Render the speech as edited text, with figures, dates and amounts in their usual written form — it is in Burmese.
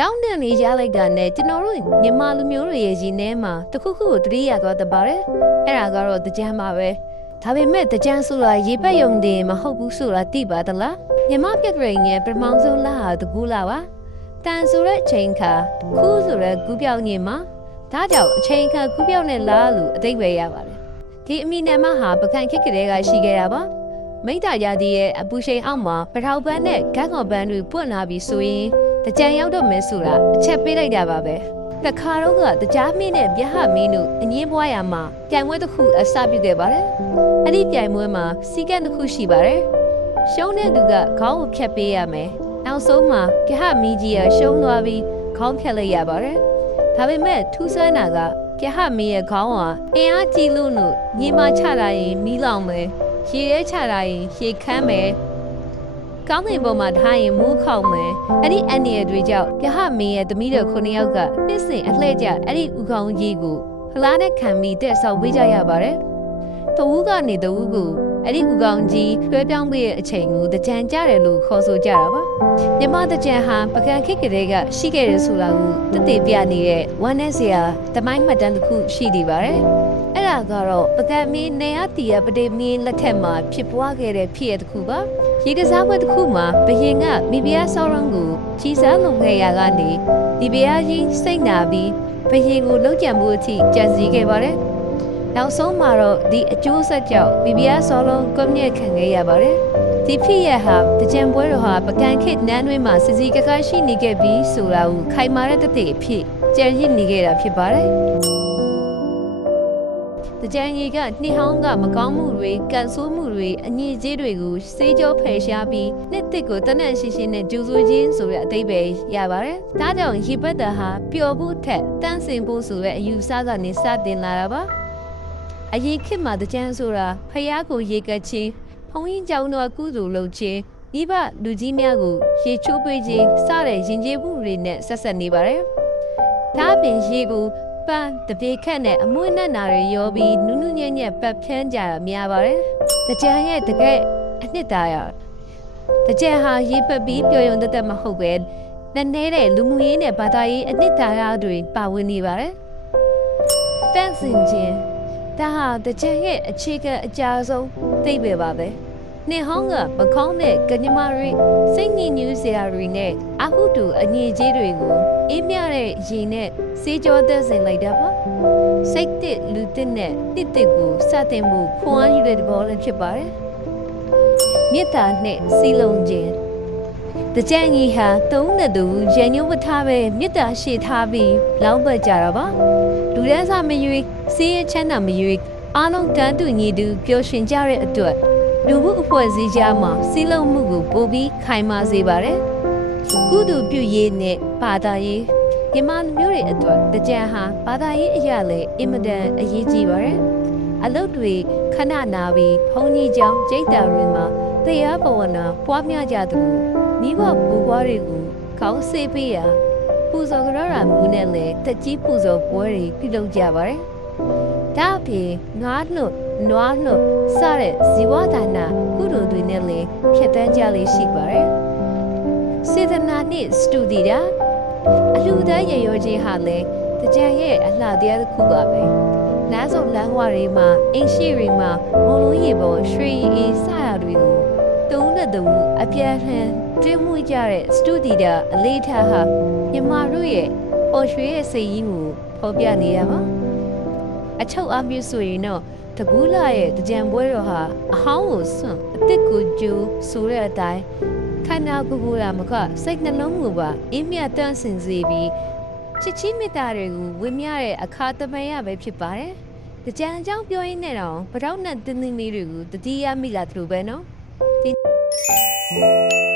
တောင်းတန်နေကြလိုက်တာနဲ့ကျွန်တော်တို့မြန်မာလူမျိုးတွေရဲ့ရည်နှဲမှာတခုခုကိုတတိယသွားတပါတယ်အဲ့ဒါကတော့တကြံပါပဲဒါပေမဲ့တကြံဆိုတာရေပက်ယုံတယ်မဟုတ်ဘူးဆိုတာသိပါသလားမြန်မာပြည်ကရင်ရဲ့ပထမဆုံးလဟာတကူလာပါတန်ဆိုတဲ့အချိန်ခါခူးဆိုတဲ့ကူးပြောင်းညင်မှာဒါကြောင့်အချိန်ခါကူးပြောင်းတဲ့လားလို့အတိတ်ပဲရပါတယ်ဒီအမိနာမဟာပကံခက်ကလေးကရှိခဲ့တာပါမိသားရသည်ရဲ့အပူရှိန်အောက်မှာပထောက်ပန်းနဲ့ဂတ်ကော်ပန်းတွေပွင့်လာပြီးဆိုရင်တကြံရောက်တော့မယ်ဆိုတာအချက်ပေးလိုက်တာပါပဲတခါတော့ကတကြားမင်းနဲ့ပြဟမင်းတို့အငင်းပွားရမှာပြိုင်ပွဲတစ်ခုအစပြုခဲ့ပါတယ်အဲ့ဒီပြိုင်ပွဲမှာစီကံတစ်ခုရှိပါတယ်ရှုံးတဲ့သူကခေါင်းကိုဖြတ်ပေးရမယ်နောက်ဆုံးမှာပြဟမင်းကြီးကရှုံးသွားပြီးခေါင်းဖြတ်လိုက်ရပါတယ်ဒါပေမဲ့ထူးဆန်းတာကပြဟမင်းရဲ့ခေါင်းဟာအင်အားကြီးလို့ညီမချတာရင်မီးလောင်မယ်ရေရဲချတာရင်ရေခမ်းမယ်ကောင်းကင်ဘုံမှာထားရင်မူးခေါက်မယ်အဲ့ဒီအန်ဒီရဲ့တွေကြောင့်ပြဟမင်းရဲ့သမီးတို့9ယောက်ကနှစ်စဉ်အလှည့်ကျအဲ့ဒီဥကောင်းကြီးကိုဖလားနဲ့ခံပြီးတက်ဆောက်ပေးကြရပါတယ်တဝူးကနေတဝူးကိုအဲ့ဒီဥကောင်းကြီးလွှဲပြောင်းပေးတဲ့အချိန်ကိုတကြံကြတယ်လို့ခေါ်ဆိုကြတာပါမြမတကြံဟာပကံခိတ်ကလေးကရှိခဲ့တယ်ဆိုတာကိုတည်တည်ပြနေတဲ့ဝမ်းနဲ့စရာတမိုင်းမှတ်တမ်းတစ်ခုရှိနေပါတယ်အဲ့ဒါကတော့ပကံမင်းနေရတီရပတိမင်းလက်ထက်မှာဖြစ်ပွားခဲ့တဲ့ဖြစ်ရတစ်ခုပါရေကစားပွဲတစ်ခုမှာဘယင်ကမိဖုရားဆောင်းရန်ကိုကြီးစားလုံခဲ့ရကနေဒီဘုရားကြီးစိတ်နာပြီးဘယင်ကိုလှုပ်ကြံမှုအထိကြံစည်ခဲ့ပါတယ်နောက်ဆုံးမှာတော့ဒီအကျိုးဆက်ကြောင့်မိဖုရားဆောင်းလုံးကွပ်မျက်ခံခဲ့ရပါတယ်ဒီဖြစ်ရဟာတကြံပွဲတော်ဟာပကံခေတ်နန်းတွင်းမှာစစီကကရှိနေခဲ့ပြီးဆိုတာကိုခိုင်မာတဲ့တသက်အဖြစ်ကြံရစ်နေခဲ့တာဖြစ်ပါတယ်တကြံကြီးကနှိဟောင်းကမကောင်းမှုတွေကန်ဆိုးမှုတွေအညစ်အကြေးတွေကိုစေးကြောဖယ်ရှားပြီးနှစ်တစ်ကိုတနက်ရှိရှိနဲ့ဂျူဆူချင်းဆိုတဲ့အတိတ်ပဲရပါတယ်။ဒါကြောင့်ရေပက်တာဟာပျော်ဖို့ထက်တန့်စင်ဖို့ဆိုတဲ့အယူဆကနေစတင်လာတာပါ။အရင်ခေတ်မှာတကြံဆိုတာဖျားကိုရေကတ်ချင်းဘုံရင်ကြောင်တော်ကုသိုလ်လုပ်ခြင်းဤပလူကြီးများကိုရေချိုးပေးခြင်းစတဲ့ရင်ကျေးမှုတွေနဲ့ဆက်ဆက်နေပါတယ်။ဒါအပြင်ရေကိုပန်းတပေခက်နဲ့အမွှေးနဲ့နာတွေရောပြီးနုနုညံ့ညံ့ပတ်ဖြန်းကြတာများပါတယ်။တကြံရဲ့တကယ်အနှစ်သာရတကြံဟာရေပက်ပြီးပျော်ရုံတသက်မဟုတ်ပဲလက်နေတဲ့လူမှုရေးနဲ့ဘာသာရေးအနှစ်သာရတွေပါဝင်နေပါတယ်။တန့်စင်ခြင်းဒါဟာတကြံရဲ့အခြေခံအကြဆုံးသိပဲပါပဲ။နေဟောင်းကမခေါင်းနဲ့ကညမရီစိတ်ညစ်ညူးစရာတွေနဲ့အခုတူအငြိကြီးတွေကိုအေးမြတဲ့ရေနဲ့စေးကြောသက်စင်လိုက်တာပါစိတ်တစ်လူတစ်နဲ့တစ်တစ်ကိုစတင်မှုခွန်အားယူတဲ့သဘောလည်းဖြစ်ပါတယ်မေတ္တာနဲ့စီလုံးခြင်းတကြံကြီးဟာသုံးတဲ့သူရန်ညှို့ဝထားပဲမေတ္တာရှိထားပြီးလောင်းပတ်ကြတာပါလူတန်းစားမရွေးစေးရချမ်းသာမရွေးအားလုံးတန်းတူညီတူပျော်ရွှင်ကြတဲ့အတွက်လူမှုအဖွဲ့အစည်းကြားမှာစီလုံးမှုကိုပိုပြီးခိုင်မာစေပါတယ်ကုသိုလ်ပြုရေးနဲ့ဘာသာရေးမြန်မာမျိုးတွေအတွက်တကြံဟာဘာသာရေးအရာလည်းအင်မတန်အရေးကြီးပါတယ်အလုပ်တွေခဏနာပြီးဘုန်းကြီးကျောင်းကျိတ်တာတွေမှာတရားဘဝနာပွားများကြသူမိဘပူပွားတွေကိုခေါင်းဆေးပေးရာပူဇော်ကြရမှုနဲ့လည်းတက်ကြီးပူဇော်ပွဲတွေပြုလုပ်ကြပါတယ်ဒါအပြင်ငါးနှုတ်နွားနှုတ်စတဲ့ဇီဝဒါနကုသိုလ်တွေနဲ့လည်းဖြတ်တန်းကြလေးရှိပါတယ်စေတနာနဲ့စတူဒီယာအလှူဒန်းရရောခြင်းဟာလည်းတကြံရဲ့အလှတရားတစ်ခုပါပဲလမ်းစုံလမ်းဝတွေမှာအင်ရှိတွေမှာမုံလုံးရေပေါ်ရွှေအေးစရာတွေကိုတုံးတဲ့သူအပြည့်လှန်တွင်းမှုကြတဲ့စတူဒီယာအလေးထားဟာမြန်မာတို့ရဲ့ပေါ်ရွှေရဲ့စိတ်ရင်းကိုဖော်ပြနေရပါအချုပ်အမြင့်ဆိုရင်တော့တကူးလာရဲ့တကြံပွဲတော်ဟာအဟောင်းကိုစွန့်အစ်စ်ကိုကျိုးဆိုတဲ့အတိုင်းခန္ဓာကိုယ်ကိုယ်လာမကစိတ်နှလုံးကိုပါအင်းမြတ်တန့်စင်စေပြီးချစ်ချင်းမေတ္တာတွေကိုဝေမျှတဲ့အခါသမယပဲဖြစ်ပါတယ်။တကြံအကြောင်းပြောရင်းနဲ့တော့ပထောက်နဲ့တင်းတင်းလေးတွေကိုတတိယမိလာသလိုပဲနော်။